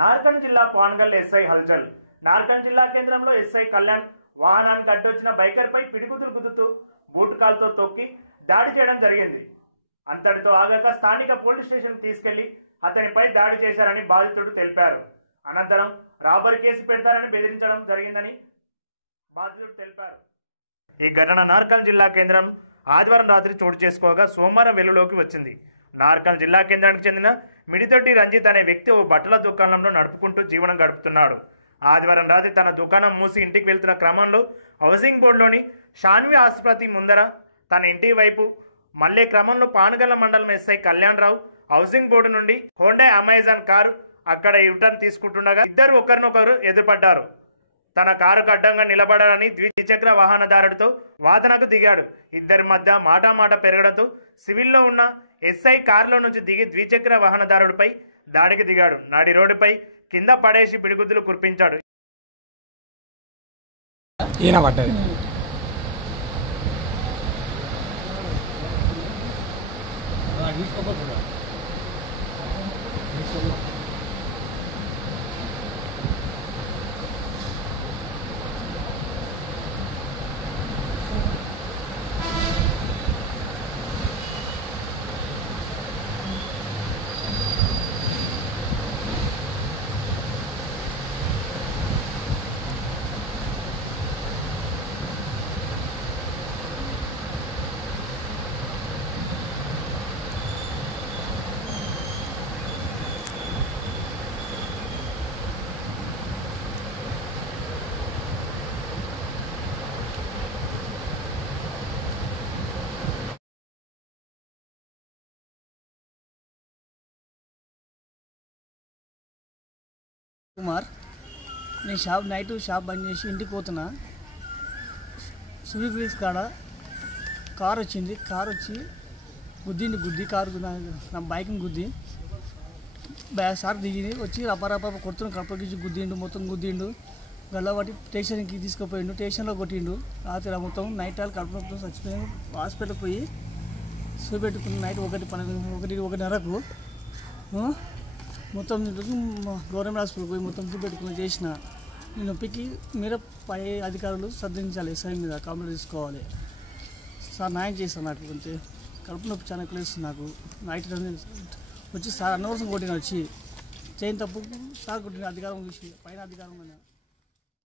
నార్కన్ జిల్లా పాన్గల్ ఎస్ఐ హల్చల్. నార్కన్ జిల్లా కేంద్రంలో ఎస్ఐ కళ్యాణ్ వాహనానికి అడ్డొచ్చిన బైకర్పై పిడిగుద్దులు గుద్దుతూ బూటుకాలతో తొక్కి దాడి చేయడం జరిగింది. అంతటితో ఆగాక స్థానిక పోలీస్ స్టేషన్ తీసుకెళ్లి అతనిపై దాడి చేశారని బాధితుడు తెలిపారు. అనంతరం రాబరీ కేసు పెడతారని బెదిరించడం జరిగిందని బాధితుడు తెలిపారు. ఈ ఘటన నార్కల్ జిల్లా కేంద్రం ఆదివారం రాత్రి చోటు చేసుకోగా సోమవారం వెలుగులోకి వచ్చింది. నార్కల్ జిల్లా కేంద్రానికి చెందిన మిడితొట్టి రంజిత్ అనే వ్యక్తి ఓ బట్టల దుకాణంలో నడుపుకుంటూ జీవనం గడుపుతున్నాడు. ఆదివారం రాత్రి తన దుకాణం మూసి ఇంటికి వెళ్తున్న క్రమంలో హౌసింగ్ బోర్డులోని షాన్వి ఆసుపత్రి ముందర తన ఇంటి వైపు మళ్లే క్రమంలో పానగల్ల మండలం ఎస్ఐ కళ్యాణ్ రావు హౌసింగ్ బోర్డు నుండి హోండా అమెజాన్ కారు అక్కడ యూటర్న్ తీసుకుంటుండగా ఇద్దరు ఒకరినొకరు ఎదురుపడ్డారు. తన కారుకు అడ్డంగా నిలబడాలని ద్విచక్ర వాహనదారుడితో వాదనకు దిగాడు. ఇద్దరి మధ్య మాట పెరగడంతో సివిల్లో ఉన్న ఎస్ఐ కారులో నుంచి దిగి ద్విచక్ర వాహనదారుడిపై దాడికి దిగాడు. నాడి రోడ్డుపై కింద పడేసి పిడిగుద్దులు కురిపించాడు. కుమార్, నేను నైట్ షాప్ బంద్ చేసి ఇంటికి పోతున్నా. సివిల్ బ్రిడ్జ్ కాడ కారు వచ్చింది. కారు వచ్చి గుద్ది కారు నా బైక్ని గుద్ది సార్ దిగింది. వచ్చి రప్ప కొడుతున్న కప్పగించి మొత్తం గుద్దిండు. గల్లబట్టి స్టేషన్కి తీసుకుపోయిండు. స్టేషన్లో కొట్టిండు. రాత్రి మొత్తం నైట్ ఆల్ కడుపు నొప్పి చచ్చిపోయింది. హాస్పిటల్కి పోయి చూపెట్టుకున్న నైట్ 1:30కు మొత్తం గవర్నమెంట్ హాస్పిటల్ పోయి మొత్తం చూపెట్టుకుని చేసిన. ఈ నొప్పికి మీరు పై అధికారులు శ్రద్ధించాలి. ఎస్ఐ మీద కంప్లైంట్ తీసుకోవాలి. సార్ న్యాయం చేస్తాను. నాకు కొంచెం కడుపు నొప్పి చాలా ఎక్కువ వేస్తుంది. నాకు నైట్ వచ్చి సార్ అన్నవరం కొట్టిన వచ్చి చేయని తప్పు సార్ కొట్టిన అధికారం చూసి పైన అధికారం